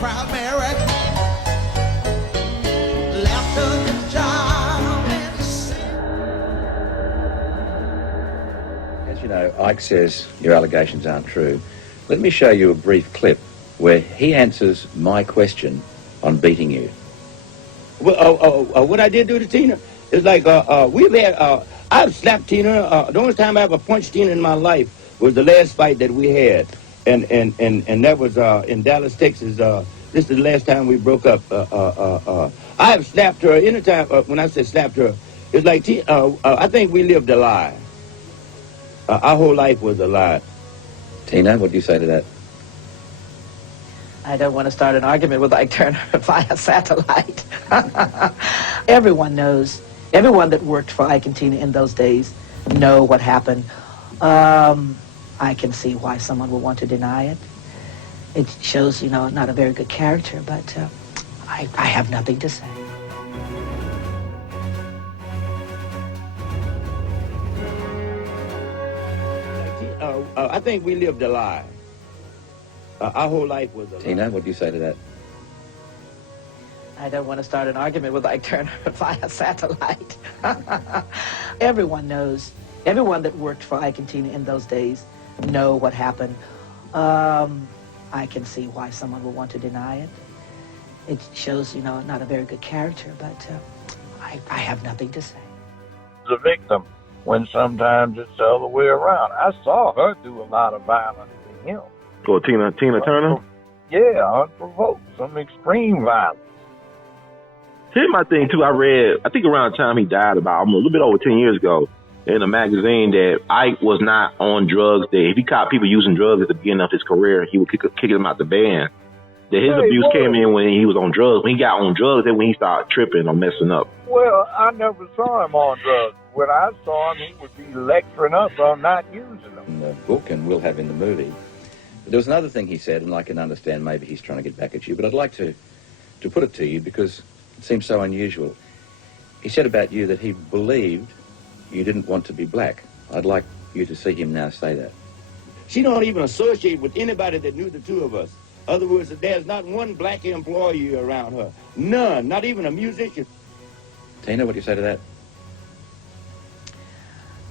proud Mary. Left her the job and As you know, Ike says your allegations aren't true. Let me show you a brief clip where he answers my question on beating you. Well, what I did do to Tina is like we've had. I've slapped Tina. The only time I ever punched Tina in my life was the last fight that we had, and that was in Dallas, Texas. This is the last time we broke up. I have slapped her anytime. When I say slapped her, it's like I think we lived a lie. Our whole life was a lie. Tina, what do you say to that? I don't want to start an argument with Ike Turner via satellite. Everyone knows, everyone that worked for Ike and Tina in those days know what happened. I can see why someone would want to deny it. It shows, not a very good character, but I have nothing to say. I think we lived a lie. Our whole life was a lie. Tina, what do you say to that? I don't want to start an argument with Ike Turner via satellite. Everyone knows, everyone that worked for Ike and Tina in those days know what happened. I can see why someone would want to deny it. It shows, not a very good character, but I have nothing to say. The victim, when sometimes it's the other way around. I saw her do a lot of violence to him. Or Tina Turner? Yeah, unprovoked, some extreme violence. Here's my thing, too. I read, I think around the time he died, about a little bit over 10 years ago, in a magazine that Ike was not on drugs. That if he caught people using drugs at the beginning of his career, he would kick them out the band. That his abuse came in when he was on drugs. When he got on drugs, that's when he started tripping or messing up. Well, I never saw him on drugs. When I saw him, he would be lecturing us on not using them. In the book, and we'll have in the movie. But there was another thing he said, and I can understand maybe he's trying to get back at you, but I'd like to put it to you because it seems so unusual. He said about you that he believed you didn't want to be black. I'd like you to see him now say that. She don't even associate with anybody that knew the two of us. In other words, there's not one black employee around her. None, not even a musician. Tina, what do you say to that?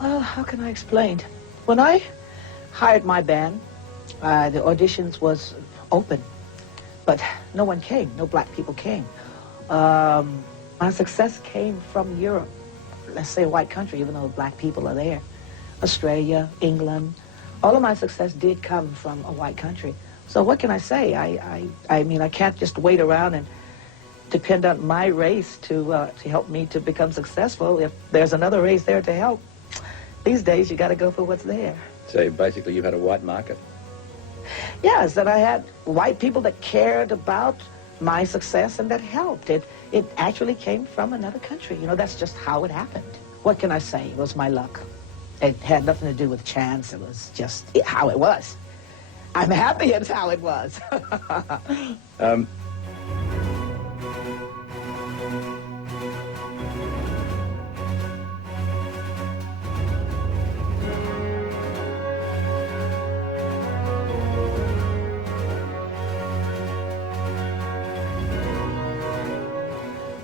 Well, how can I explain? When I hired my band, the auditions was open, but no one came. No black people came. My success came from Europe. Let's say a white country, even though black people are there. Australia, England. All of my success did come from a white country. So what can I say? I mean, I can't just wait around and depend on my race to help me to become successful. If there's another race there to help, these days you got to go for what's there. So basically you had a white market? Yes, that I had white people that cared about my success and that helped. It actually came from another country. That's just how it happened. What can I say? It was my luck. It had nothing to do with chance. It was just how it was. I'm happy it's how it was.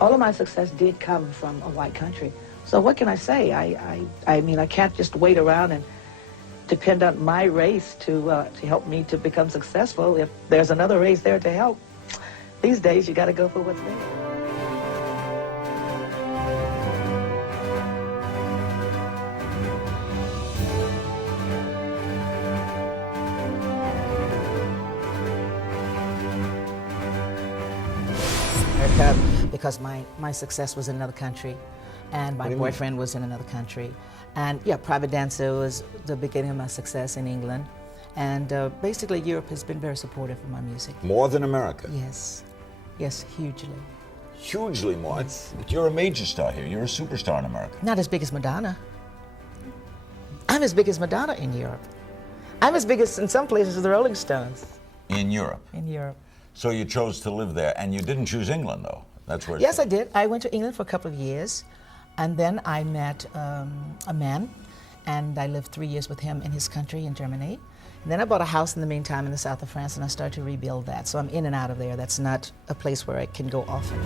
All of my success did come from a white country. So what can I say? I mean, I can't just wait around and depend on my race to help me to become successful. If there's another race there to help, these days you got to go for what's there. Because my success was in another country, and my boyfriend was in another country. And yeah, Private Dancer was the beginning of my success in England. And basically Europe has been very supportive of my music. More than America? Yes. Yes, hugely. Hugely more? Yes. But you're a major star here. You're a superstar in America. Not as big as Madonna. I'm as big as Madonna in Europe. I'm as big as, in some places, as the Rolling Stones. In Europe? In Europe. So you chose to live there, and you didn't choose England, though. That's where. Yes, I did. I went to England for a couple of years, and then I met a man, and I lived 3 years with him in his country in Germany. And then I bought a house in the meantime in the south of France, and I started to rebuild that. So I'm in and out of there. That's not a place where I can go often.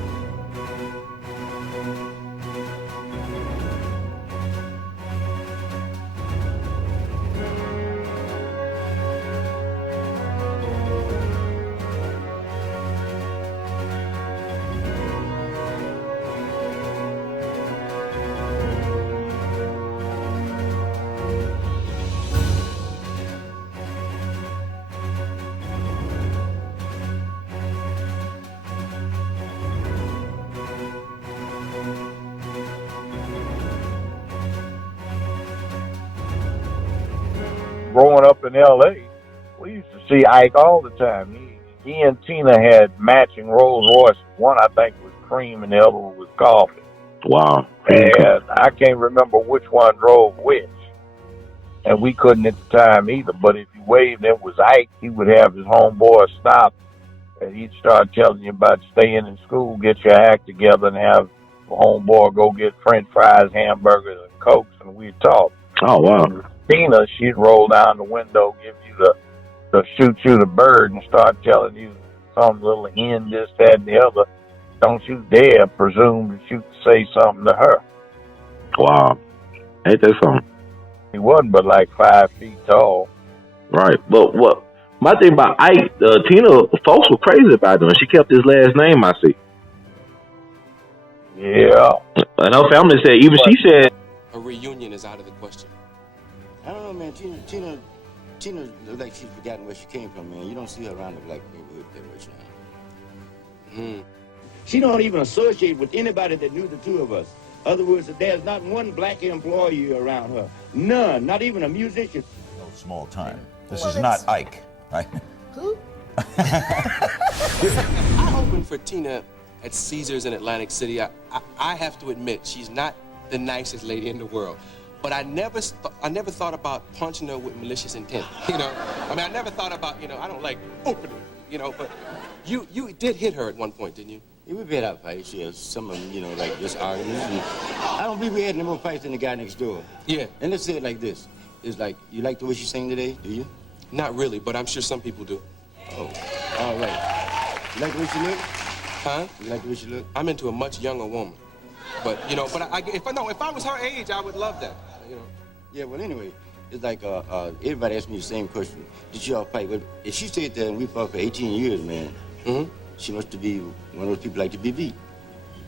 Growing up in L.A., we used to see Ike all the time. He and Tina had matching Rolls Royces. One, I think, was cream, and the other one was coffee. Wow. And I can't remember which one drove which. And we couldn't at the time either. But if you waved, it was Ike. He would have his homeboy stop, and he'd start telling you about staying in school, get your act together, and have a homeboy go get French fries, hamburgers, and Cokes, and we'd talk. Oh, wow. And Tina, she'd roll down the window, give you the shoot you the bird, and start telling you some little hen, this, that, and the other. Don't you dare presume that you can say something to her. Wow. Ain't that something? He wasn't but like 5 feet tall. Right. But what my thing about Ike, Tina, folks were crazy about him. She kept his last name, I see. Yeah. And her family said, even she said, a reunion is out of the question. I don't know, man. Tina looks like she's forgotten where she came from, man. You don't see her around the black neighborhood that much now. She don't even associate with anybody that knew the two of us. Other words, there's not one black employee around her. None, not even a musician. No small time. This is not Ike, right? Who? I opened for Tina at Caesars in Atlantic City. I have to admit, she's not the nicest lady in the world. But I never thought about punching her with malicious intent, you know? I mean, I never thought about, I don't like opening, but you did hit her at one point, didn't you? Yeah, we've had our fights, yeah. Some of them, like just arguments. And I don't believe we had any more fights than the guy next door. Yeah. And let's say it like this. It's like, you like the way she sang today, do you? Not really, but I'm sure some people do. Oh, all right. You like the way she look? Huh? You like the way she look? I'm into a much younger woman. But, if I was her age, I would love that, Yeah, well, anyway, it's like everybody asks me the same question. Did y'all fight? Well, if she stayed there and we fought for 18 years, man, she must be one of those people like to be beat.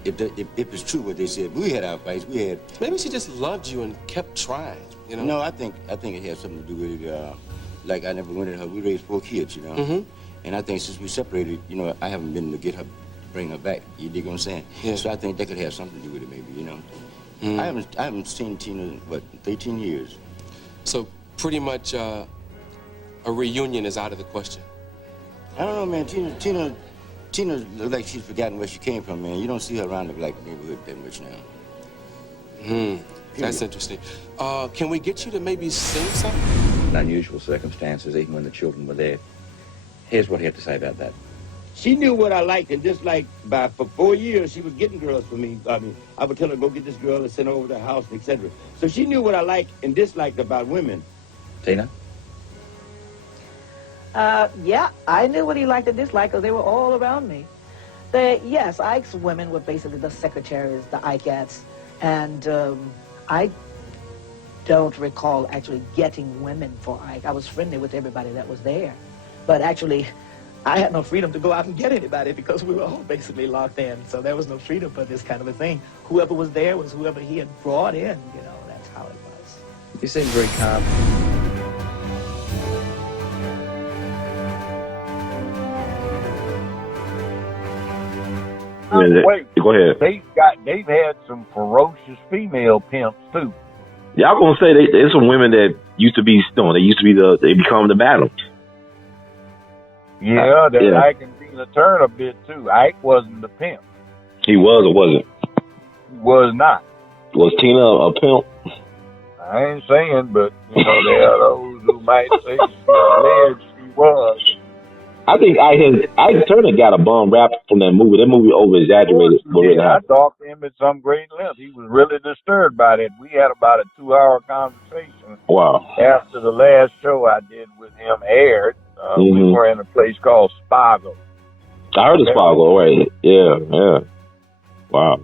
If it's true what they said, we had our fights. We had. Maybe she just loved you and kept trying. No, I think it had something to do with it. Like I never went at her. We raised 4 kids, and I think since we separated, I haven't been to get her, bring her back. You dig what I'm saying? Yeah. So I think that could have something to do with it, maybe. I haven't seen Tina in, 13 years. So pretty much a reunion is out of the question. I don't know, man. Tina looks like she's forgotten where she came from, man. You don't see her around the black neighborhood that much now. That's interesting. Can we get you to maybe sing something? In unusual circumstances, even when the children were there. Here's what he had to say about that. She knew what I liked and disliked. For 4 years, she was getting girls for me. I mean, I would tell her, go get this girl and send her over to the house, etc. So she knew what I liked and disliked about women. Tina? Yeah, I knew what he liked and disliked because they were all around me. Yes, Ike's women were basically the secretaries, the Ikeettes, and I don't recall actually getting women for Ike. I was friendly with everybody that was there, but actually, I had no freedom to go out and get anybody because we were all basically locked in, so there was no freedom for this kind of a thing. Whoever was there was whoever he had brought in, that's how it was. You seem very calm. Wait, go ahead. They've had some ferocious female pimps too. Yeah, I'm gonna say there's some women that used to be they become the battle. Yeah, Ike can be the turn a bit too. Ike wasn't the pimp. He was or wasn't? He was not. Was Tina a pimp? I ain't saying, but there are those who might say she alleged she was. I think Ike Turner got a bum rap from that movie. That movie over exaggerated what really I happened. talked to him at some great length. He was really disturbed by that. We had about a 2-hour conversation Wow. after the last show I did with him aired. We were in a place called Spago. I heard of Spago, right? Yeah. Wow.